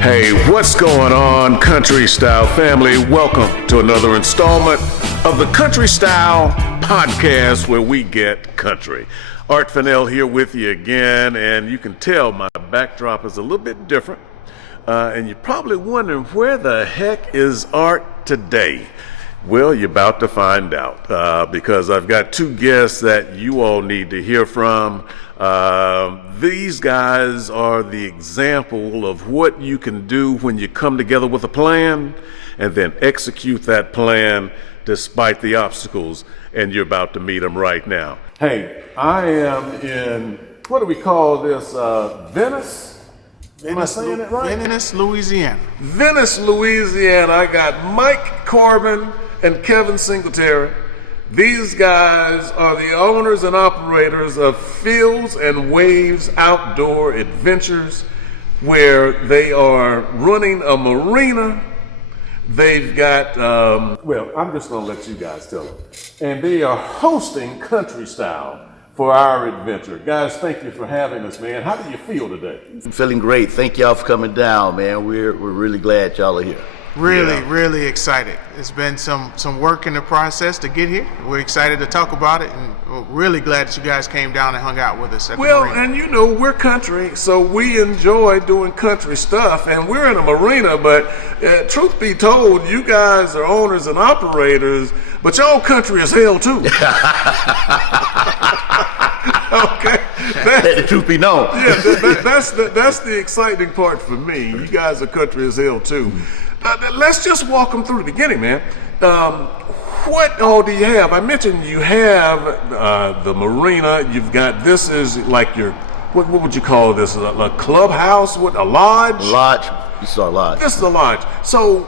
Hey, what's going on, Country Style family? Welcome to another installment of the Country Style Podcast, where we get country. Art Fennell here with you again, and you can tell my backdrop is a little bit different. And you're probably wondering, where the heck is Art today? Well, you're about to find out, because I've got two guests that you all need to hear from. These guys are the example of what you can do when you come together with a plan and then execute that plan despite the obstacles, and you're about to meet them right now. Hey, I am in, what do we call this, Venice? Am I saying it right? Venice, Louisiana. Venice, Louisiana. I got Mike Corbin and Kevin Singletary. These guys are the owners and operators of Fields and Waves Outdoor Adventures, where they are running a marina. They've got, well, I'm just going to let you guys tell it. And they are hosting Country Style for our adventure. Guys, thank you for having us, man. How do you feel today? I'm feeling great. Thank y'all for coming down, man. We're really glad y'all are here. Really excited. It's been some work in the process to get here. We're excited to talk about it, and we're really glad that you guys came down and hung out with us at the marina. And you know, we're country, so we enjoy doing country stuff, and we're in a marina, but truth be told, you guys are owners and operators, but y'all country as hell too. Okay. Let the truth be known. Yeah, that's the exciting part for me. You guys are country as hell too. Let's just walk them through the beginning, man. What all do you have? I mentioned you have the marina. You've got, this is like your, what would you call this? A clubhouse? What, a lodge? Lodge. This is our lodge. This is a lodge. So,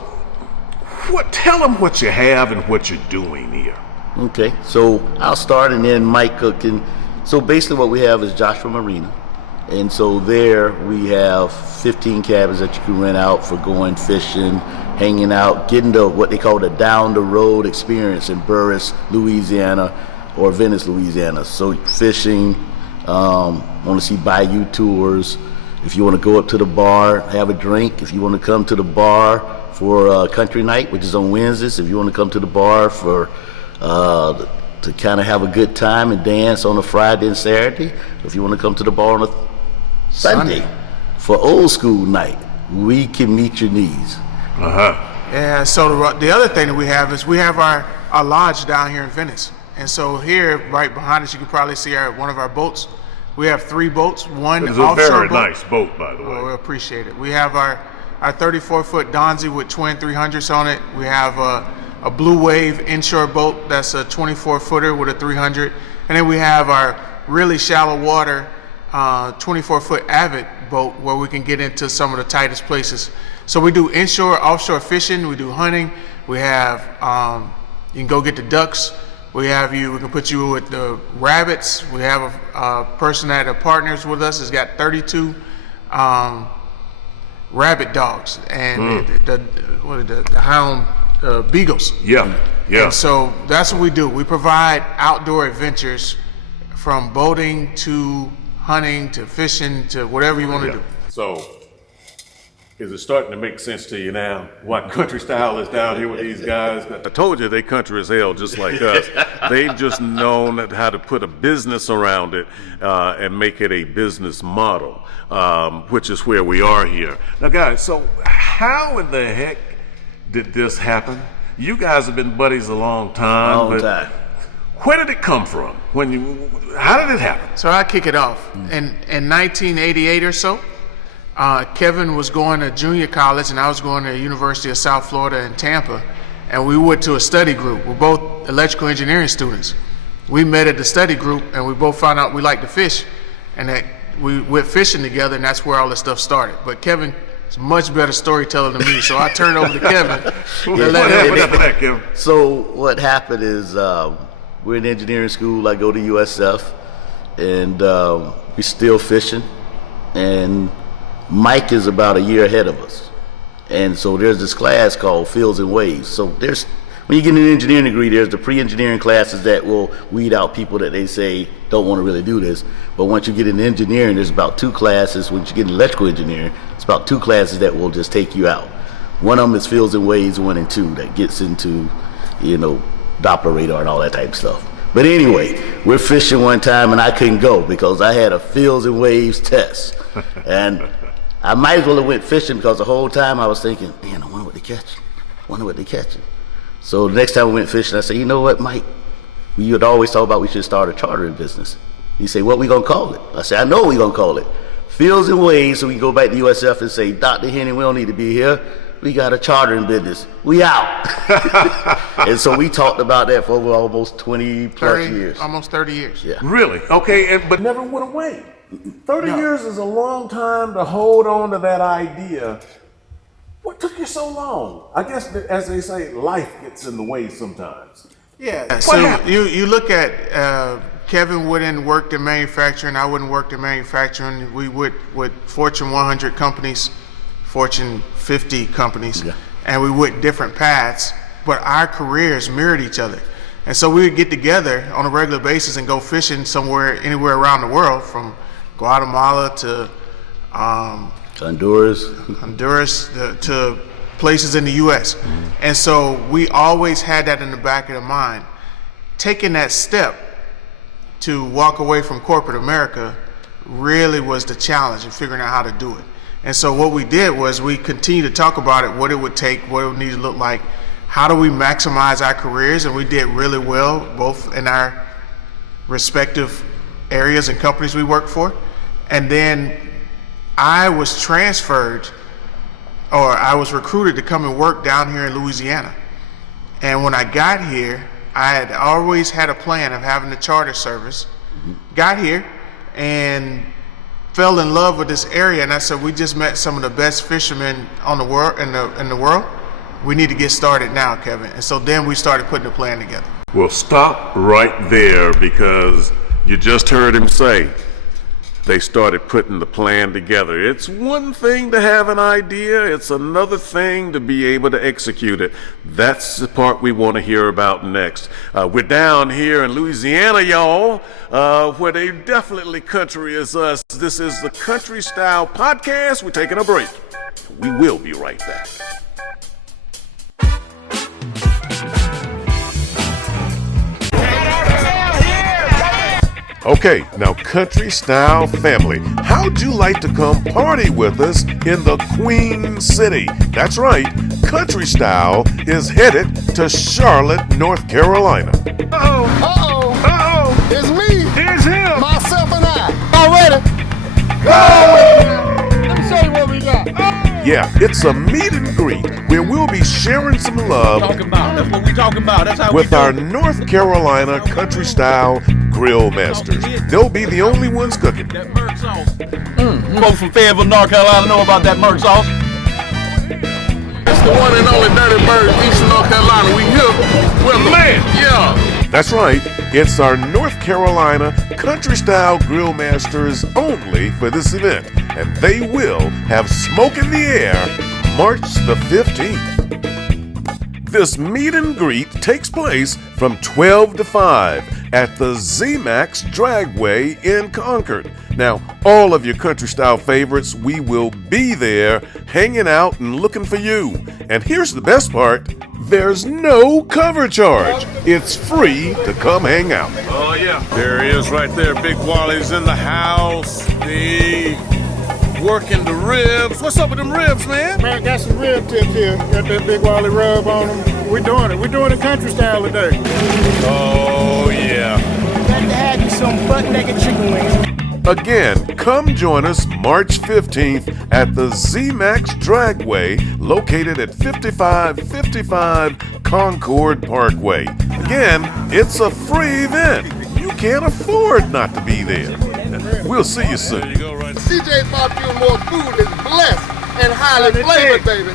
tell them what you have and what you're doing here. Okay, so I'll start and then Mike can. So basically what we have is Joshua Marina. And so there we have 15 cabins that you can rent out for going fishing, hanging out, getting to what they call the down the road experience in Burris, Louisiana, or Venice, Louisiana. So fishing, want to see bayou tours. If you want to go up to the bar, have a drink. If you want to come to the bar for country night, which is on Wednesdays. If you want to come to the bar for to kind of have a good time and dance on a Friday and Saturday. If you want to come to the bar on a Sunday for old school night, we can meet your needs. Yeah, so the other thing that we have is we have our lodge down here in Venice. And so here, right behind us, you can probably see one of our boats. We have 3 boats, one offshore boat. It's a very nice boat, by the way. Well, we appreciate it. We have our 34-foot Donzi with twin 300s on it. We have a Blue Wave inshore boat that's a 24-footer with a 300. And then we have our really shallow water 24-foot Avid boat where we can get into some of the tightest places. So we do inshore, offshore fishing. We do hunting. We have, you can go get the ducks. We can put you with the rabbits. We have a person that partners with us has got 32 rabbit dogs and the hound beagles. Yeah. And so that's what we do. We provide outdoor adventures from boating to hunting to fishing to whatever you want to do. So, is it starting to make sense to you now why Country Style is down here with these guys? I told you they country as hell, just like us. They've just known how to put a business around it and make it a business model, which is where we are here. Now, guys, so how in the heck did this happen? You guys have been buddies a long time. Where did it come from? How did it happen? So I kick it off. In 1988 or so, Kevin was going to junior college and I was going to the University of South Florida in Tampa, and we went to a study group. We're both electrical engineering students. We met at the study group and we both found out we liked to fish, and that we went fishing together, and that's where all this stuff started. But Kevin is a much better storyteller than me, so I turned over to Kevin. What happened after that, Kevin? So what happened is we're in engineering school. I go to USF, and we're still fishing. And Mike is about a year ahead of us. And so there's this class called Fields and Waves. So when you get an engineering degree, there's the pre-engineering classes that will weed out people that they say don't want to really do this. But once you get into engineering, there's about 2 classes. Once you get in electrical engineering, It's about 2 classes that will just take you out. One of them is Fields and Waves 1 and 2 that gets into, Doppler radar and all that type of stuff. But anyway, we're fishing one time and I couldn't go because I had a Fields and Waves test. And I might as well have went fishing because the whole time I was thinking, man, I wonder what they're catching. So the next time we went fishing, I said, you know what, Mike? We would always talk about we should start a chartering business. He said, what we gonna call it? I said, I know what we gonna call it. Fields and Waves, so we can go back to USF and say, Dr. Henning, we don't need to be here. We got a chartering business. We out. And so we talked about that for over almost 20 plus years. Almost 30 years. Yeah. Really? Okay, but never went away. 30 years is a long time to hold on to that idea. What took you so long? I guess, as they say, life gets in the way sometimes. Yeah. So you look at Kevin wouldn't worked in manufacturing. I wouldn't worked in manufacturing. We would with Fortune 100 companies, Fortune 50 companies, and we went different paths, but our careers mirrored each other. And so we would get together on a regular basis and go fishing anywhere around the world, from Guatemala to Honduras to places in the U.S. And so we always had that in the back of the mind. Taking that step to walk away from corporate America really was the challenge in figuring out how to do it. And so what we did was we continued to talk about it, what it would take, what it would need to look like, how do we maximize our careers, and we did really well, both in our respective areas and companies we worked for. And then I was recruited to come and work down here in Louisiana. And when I got here, I had always had a plan of having a charter service. Got here and fell in love with this area, and I said, we just met some of the best fishermen on the world in the world. We need to get started now, Kevin. And so then we started putting the plan together. Well, stop right there, because you just heard him say they started putting the plan together. It's one thing to have an idea, it's another thing to be able to execute it. That's the part we want to hear about next. We're down here in Louisiana, y'all, where they definitely country is us. This is the Country Style Podcast. We're taking a break. We will be right back. Okay, now Country Style family, how'd you like to come party with us in the Queen City? That's right, Country Style is headed to Charlotte, North Carolina. Uh-oh. It's me. Here's him. Myself and I. Already. Go. Let me show you what we got. Yeah, it's a meet and greet where we'll be sharing some love That's what we talking about. That's how with our North Carolina Country Style grill masters. They'll be the only ones cooking. that Merc sauce. Folks from Fayetteville, North Carolina know about that Merc sauce. It's the one and only Dirty Bird, Eastern North Carolina. We here. Welcome. Man. Yeah. That's right, it's our North Carolina Country Style Grill Masters only for this event, and they will have smoke in the air March the 15th. This meet and greet takes place from 12 to 5 at the Z-Max Dragway in Concord. Now, all of your country style favorites, we will be there hanging out and looking for you. And here's the best part, there's no cover charge. It's free to come hang out. Oh yeah, there he is right there. Big Wally's in the house. Working the ribs. What's up with them ribs, man? Man, got some rib tips here. Got that Big Wally rub on them. We're doing it. We're doing it country style today. Oh yeah. Got to have you some butt-naked chicken wings. Again, come join us March 15th at the Z-Max Dragway, located at 5555 Concord Parkway. Again, it's a free event. You can't afford not to be there. We'll see you soon. There you go, right. CJ More food is blessed and highly flavored, baby.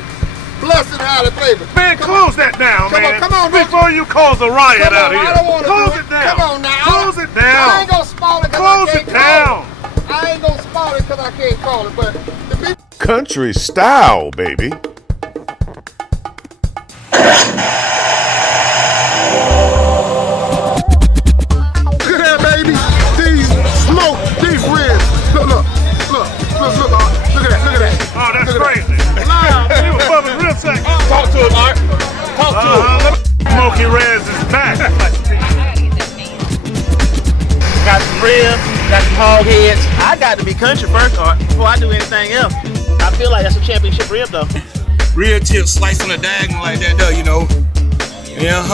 Blessed and highly flavored. Man, close that down, man. Come on, before you cause a riot Come on, out here. I don't want to Close do it down. Come on now. Close it down. I ain't gonna spoil it Close it down. I ain't gonna spoil it because I can't call it, but the people. Country style, baby. Look at that, baby. These ribs. Look at that. Oh, that's country first, or before I do anything else. I feel like that's a championship rib, though. Real tip sliced on the diagonal like that, though, you know. Yeah,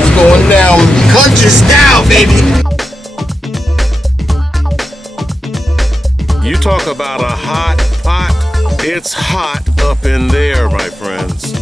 It's going down country style, baby. You talk about a hot pot, it's hot up in there, my friends.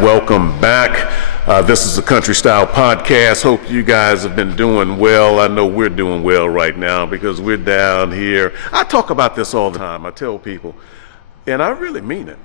Welcome back. This is the Country Style Podcast. Hope you guys have been doing well. I know we're doing well right now because we're down here. I talk about this all the time. I tell people, and I really mean it.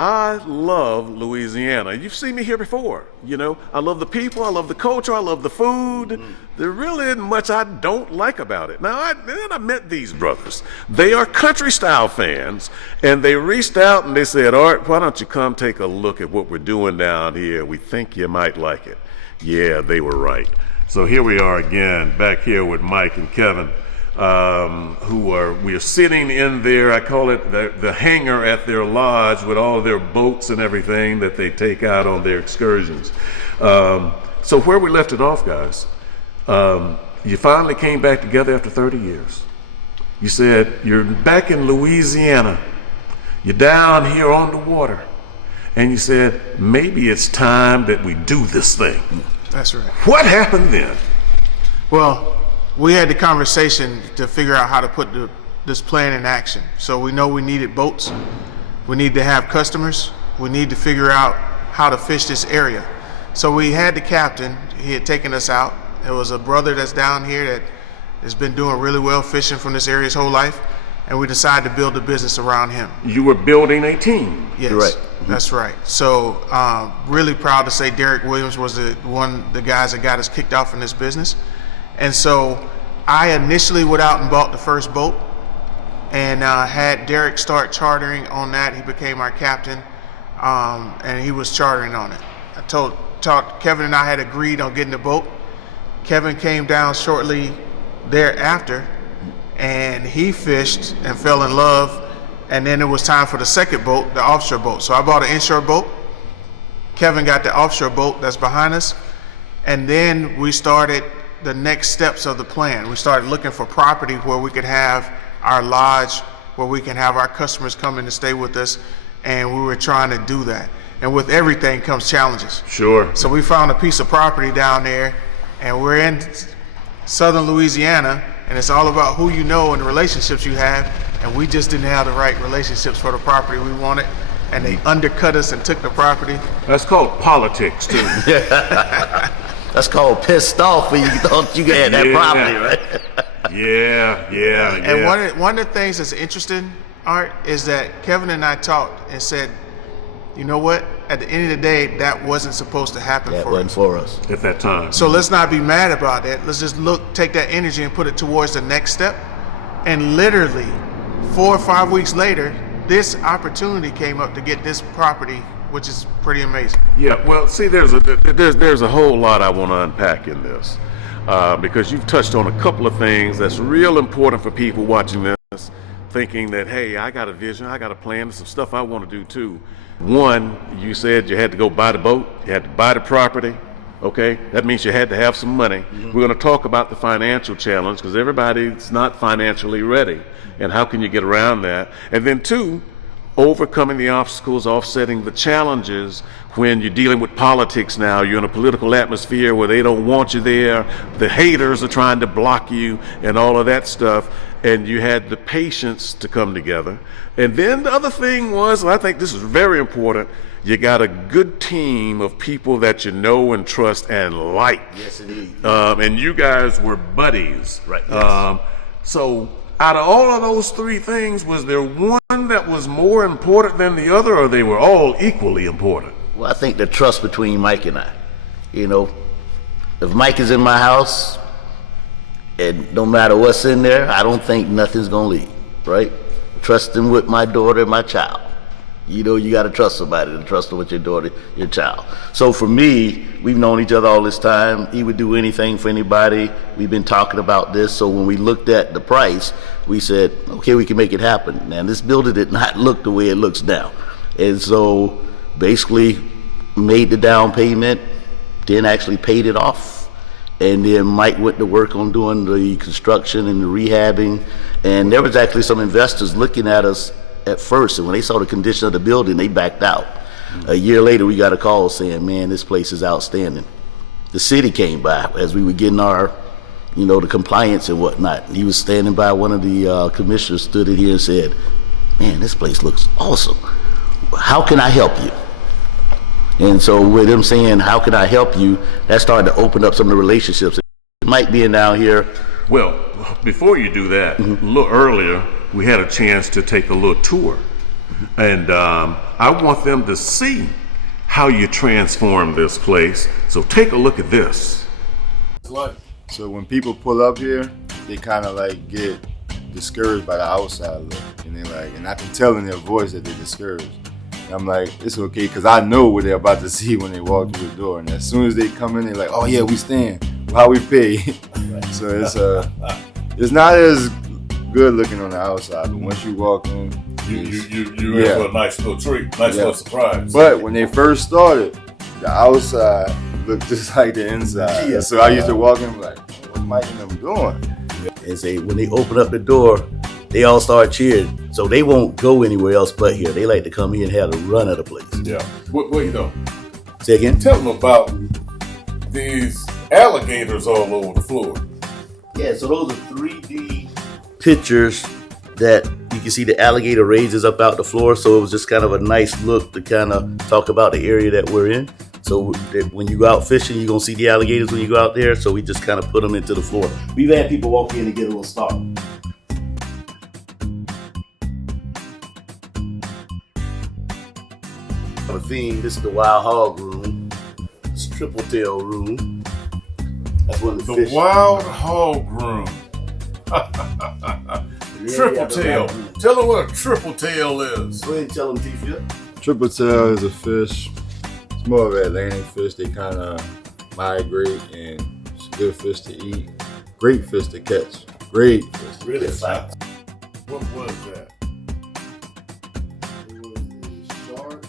I love Louisiana. You've seen me here before. You know, I love the people, I love the culture, I love the food. There really isn't much I don't like about it. Now, I met these brothers. They are country style fans, and they reached out and they said, Art, why don't you come take a look at what we're doing down here? We think you might like it. Yeah, they were right. So here we are again, back here with Mike and Kevin. We are sitting in there, I call it the hangar at their lodge with all their boats and everything that they take out on their excursions. So where we left it off, guys, you finally came back together after 30 years. You said you're back in Louisiana, you're down here on the water, and you said maybe it's time that we do this thing. That's right. What happened then? Well, we had the conversation to figure out how to put this plan in action. So we know we needed boats, we need to have customers, we need to figure out how to fish this area. So we had the captain, he had taken us out. It was a brother that's down here that has been doing really well fishing from this area his whole life, and we decided to build a business around him. You were building a team. Yes, right. That's right. So really proud to say Derek Williams was the guys that got us kicked off in this business. And so I initially went out and bought the first boat and had Derek start chartering on that. He became our captain, and he was chartering on it. Kevin and I had agreed on getting the boat. Kevin came down shortly thereafter, and he fished and fell in love. And then it was time for the second boat, the offshore boat. So I bought an inshore boat. Kevin got the offshore boat that's behind us. And then we started the next steps of the plan. We started looking for property where we could have our lodge, where we can have our customers come in to stay with us. And we were trying to do that. And with everything comes challenges. Sure. So we found a piece of property down there, and we're in southern Louisiana, and it's all about who you know and the relationships you have. And we just didn't have the right relationships for the property we wanted, and they undercut us and took the property. That's called politics, too. That's called pissed off when you thought you had that property, right? Yeah. And one of the things that's interesting, Art, is that Kevin and I talked and said, you know what? At the end of the day, that wasn't supposed to happen That for wasn't us. for us. At that time. So let's not be mad about that. Let's just take that energy and put it towards the next step. And literally 4 or 5 weeks later, this opportunity came up to get this property, which is pretty amazing. Yeah, well, see, there's a whole lot I want to unpack in this because you've touched on a couple of things that's real important for people watching this, thinking that, hey, I got a vision, I got a plan, there's some stuff I want to do too. One, you said you had to go buy the boat, you had to buy the property, Okay, that means you had to have some money. We're going to talk about the financial challenge because everybody's not financially ready. And how can you get around that? And then two, overcoming the obstacles, offsetting the challenges when you're dealing with politics now. You're in a political atmosphere where they don't want you there. The haters are trying to block you and all of that stuff. And you had the patience to come together. And then the other thing was, and I think this is very important, you got a good team of people that you know and trust and like. Yes, indeed. And you guys were buddies. Right, yes. So out of all of those three things, was there one that was more important than the other, or they were all equally important? Well, I think the trust between Mike and I. You know, if Mike is in my house, and no matter what's in there, I don't think nothing's gonna leave, right? Trust him with my daughter and my child. You know, you gotta trust somebody to trust them with your daughter, your child. So for me, we've known each other all this time. He would do anything for anybody. We've been talking about this. So when we looked at the price, we said, okay, we can make it happen. Now, this building did not look the way it looks now. And so basically made the down payment, then actually paid it off. And then Mike went to work on doing the construction and the rehabbing. And there was actually some investors looking at us at first, and when they saw the condition of the building, they backed out. A year later, we got a call saying, man, this place is outstanding. The city came by as we were getting our, you know, the compliance and whatnot. He was standing by, one of the commissioners stood in here and said, man, this place looks awesome. How can I help you? And so with him saying, how can I help you, that started to open up some of the relationships. Mike being down here. Well, before you do that, a little earlier, we had a chance to take a little tour. And I want them to see how you transform this place. So take a look at this. So when people pull up here, they kind of like get discouraged by the outside look. And they like, and I can tell in their voice that they're discouraged. And I'm like, it's okay, because I know what they're about to see when they walk through the door. And as soon as they come in, they're like, oh yeah, we stand. How we pay. So it's not as good looking on the outside, but once you walk in, you're in for a nice little treat, little surprise. But when they first started, the outside looked just like the inside. Yeah. So I used to walk in like, what's Mike and them doing? And say, when they open up the door, they all start cheering. So they won't go anywhere else but here. They like to come here and have a run of the place. Yeah. Wait though. Say again? Tell them about these alligators all over the floor. Yeah, so those are 3D pictures that you can see the alligator raises up out the floor. So it was just kind of a nice look to kind of talk about the area that we're in. So when you go out fishing, you're going to see the alligators when you go out there. So we just kind of put them into the floor. We've had people walk in and get a little start. A theme, this is the wild hog room. It's triple tail room. That's one of the fish. Wild hog room. Triple tail. Tell them what a triple tail is. Go ahead and tell them, T-Fit. Triple tail is a fish. It's more of an Atlantic fish. They kind of migrate, and it's a good fish to eat. Great fish to catch. Great fish to Really catch. fast. What was that? It was a shark.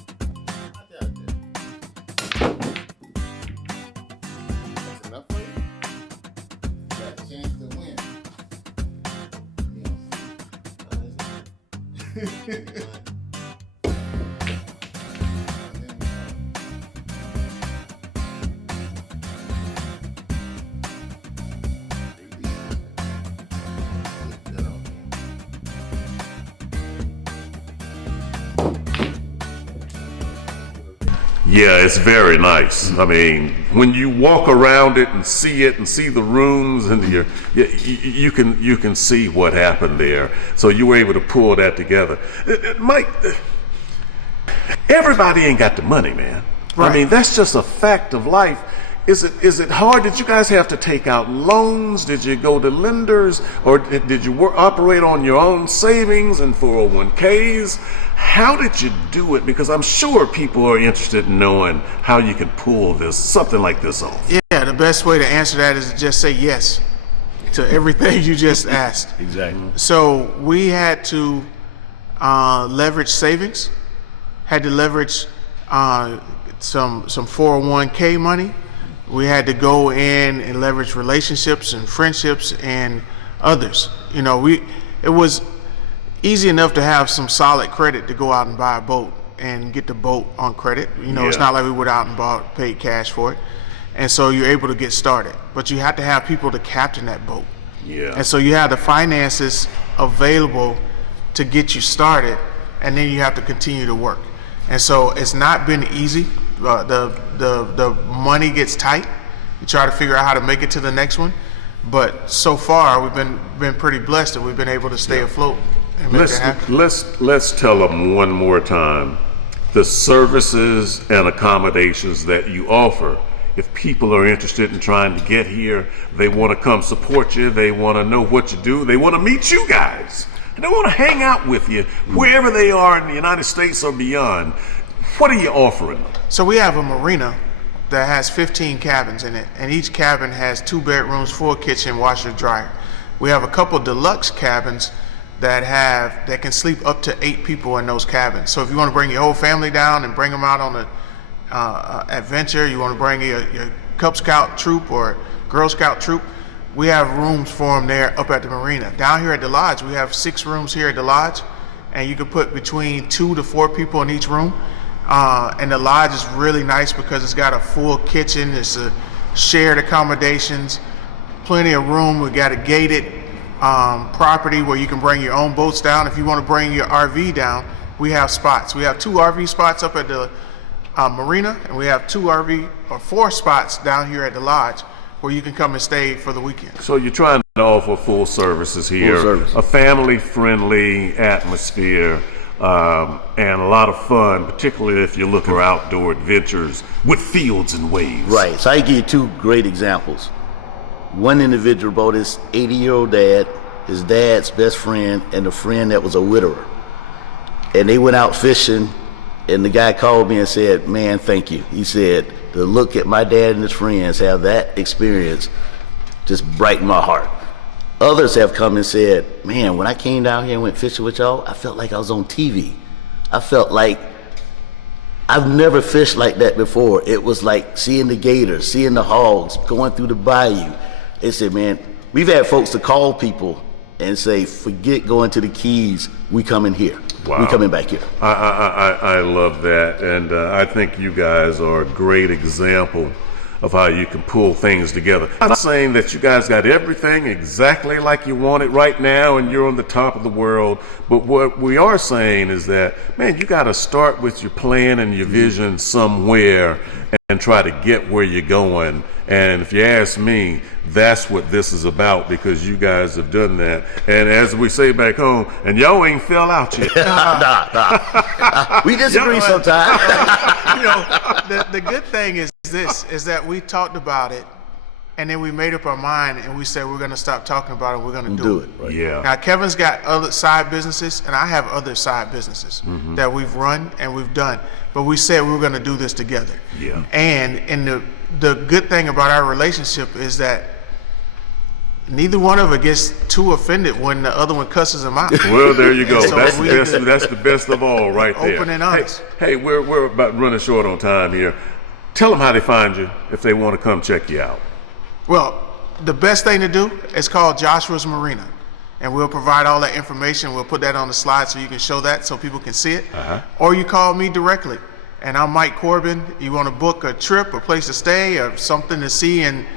That's enough for you? You got a chance to win. Yeah, it's very nice. I mean, when you walk around it and see the rooms, and you can see what happened there. So you were able to pull that together. Mike, everybody ain't got the money, man. Right. I mean, that's just a fact of life. Is it hard? Did you guys have to take out loans? Did you go to lenders, or did you operate on your own savings and 401ks? How did you do it? Because I'm sure people are interested in knowing how you can pull something like this off. Yeah, the best way to answer that is to just say yes to everything you just asked. Exactly. So we had to leverage savings, had to leverage some 401k money. We had to go in and leverage relationships and friendships and others. You know, it was easy enough to have some solid credit to go out and buy a boat and get the boat on credit. You know, it's not like we went out and paid cash for it. And so you're able to get started. But you have to have people to captain that boat. Yeah. And so you have the finances available to get you started, and then you have to continue to work. And so it's not been easy. The money gets tight. You try to figure out how to make it to the next one. But so far, we've been pretty blessed that we've been able to stay afloat and make it happen. Let's tell them one more time the services and accommodations that you offer. If people are interested in trying to get here, they want to come support you, they want to know what you do, they want to meet you guys, and they want to hang out with you wherever they are in the United States or beyond. What are you offering them? So we have a marina that has 15 cabins in it, and each cabin has 2 bedrooms, full kitchen, washer, dryer. We have a couple deluxe cabins that can sleep up to 8 people in those cabins. So if you want to bring your whole family down and bring them out on a adventure, you want to bring your Cub Scout troop or Girl Scout troop, we have rooms for them there up at the marina. Down here at the lodge, we have 6 rooms here at the lodge, and you can put between 2 to 4 people in each room. And the lodge is really nice because it's got a full kitchen, it's a shared accommodations, plenty of room. We got a gated property where you can bring your own boats down. If you want to bring your RV down, we have spots. We have 2 RV spots up at the marina, and we have 4 spots down here at the lodge where you can come and stay for the weekend. So you're trying to offer full services here, a family-friendly atmosphere, and a lot of fun, particularly if you're looking for outdoor adventures with fields and waves. Right. So I give you 2 great examples. One individual brought his 80-year-old dad, his dad's best friend, and a friend that was a widower. And they went out fishing, and the guy called me and said, "Man, thank you." He said, "To look at my dad and his friends have that experience just brightened my heart." Others have come and said, "Man, when I came down here and went fishing with y'all, I felt like I was on TV. I felt like I've never fished like that before. It was like seeing the gators, seeing the hogs, going through the bayou." They said, "Man," we've had folks to call people and say, "Forget going to the Keys, we coming here. Wow. We coming back here." I love that, and I think you guys are a great example of how you can pull things together. I'm not saying that you guys got everything exactly like you want it right now and you're on the top of the world, but what we are saying is that, man, you got to start with your plan and your vision somewhere and try to get where you're going. And if you ask me, that's what this is about, because you guys have done that. And as we say back home, and y'all ain't fell out yet. Nah. We disagree sometimes. You know, the good thing is that we talked about it, and then we made up our mind, and we said we're going to stop talking about it. We're going to do it. Right? Yeah. Now Kevin's got other side businesses, and I have other side businesses that we've run and we've done. But we said we were going to do this together. Yeah. And the good thing about our relationship is that neither one of us gets too offended when the other one cusses him out. Well, there you go. So That's the best of all right there. Open and honest. Hey, we're about running short on time here. Tell them how they find you if they want to come check you out. Well, the best thing to do is call Joshua's Marina, and we'll provide all that information. We'll put that on the slide so you can show that so people can see it. Or you call me directly, and I'm Mike Corbin. You want to book a trip, a place to stay, or something to see in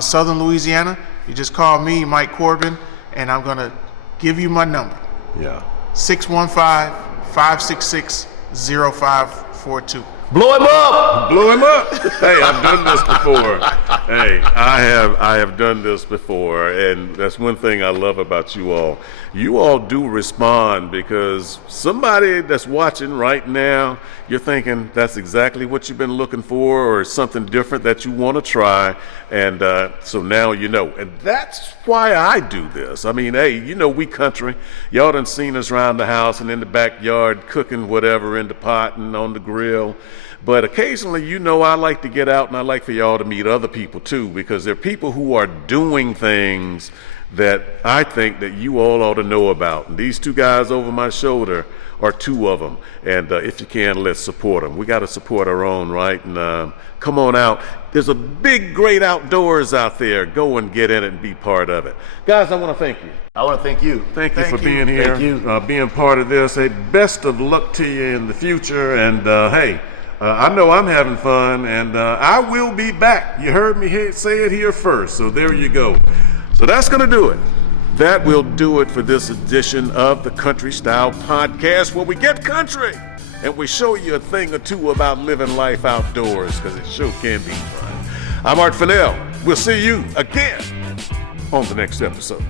southern Louisiana, you just call me, Mike Corbin, and I'm going to give you my number. Yeah. 615-566-0542. Blow him up! Blow him up! Hey, I've done this before. Hey, I have done this before, and that's one thing I love about you all. You all do respond, because somebody that's watching right now, you're thinking that's exactly what you've been looking for, or something different that you want to try, and so now you know. And that's why I do this. I mean, hey, you know, we country. Y'all done seen us around the house and in the backyard cooking whatever in the pot and on the grill. But occasionally, you know, I like to get out, and I like for y'all to meet other people too, because there are people who are doing things that I think that you all ought to know about. And these two guys over my shoulder are two of them. And if you can, let's support them. We got to support our own, right? And come on out. There's a big, great outdoors out there. Go and get in it and be part of it. Guys, I want to thank you. I want to thank you. Thank you for being here, Thank you. being part of this. Hey, best of luck to you in the future. And hey, I know I'm having fun, and I will be back. You heard me say it here first, so there you go. So that's going to do it. That will do it for this edition of the Country Style Podcast, where we get country and we show you a thing or two about living life outdoors, because it sure can be fun. I'm Art Fennell. We'll see you again on the next episode.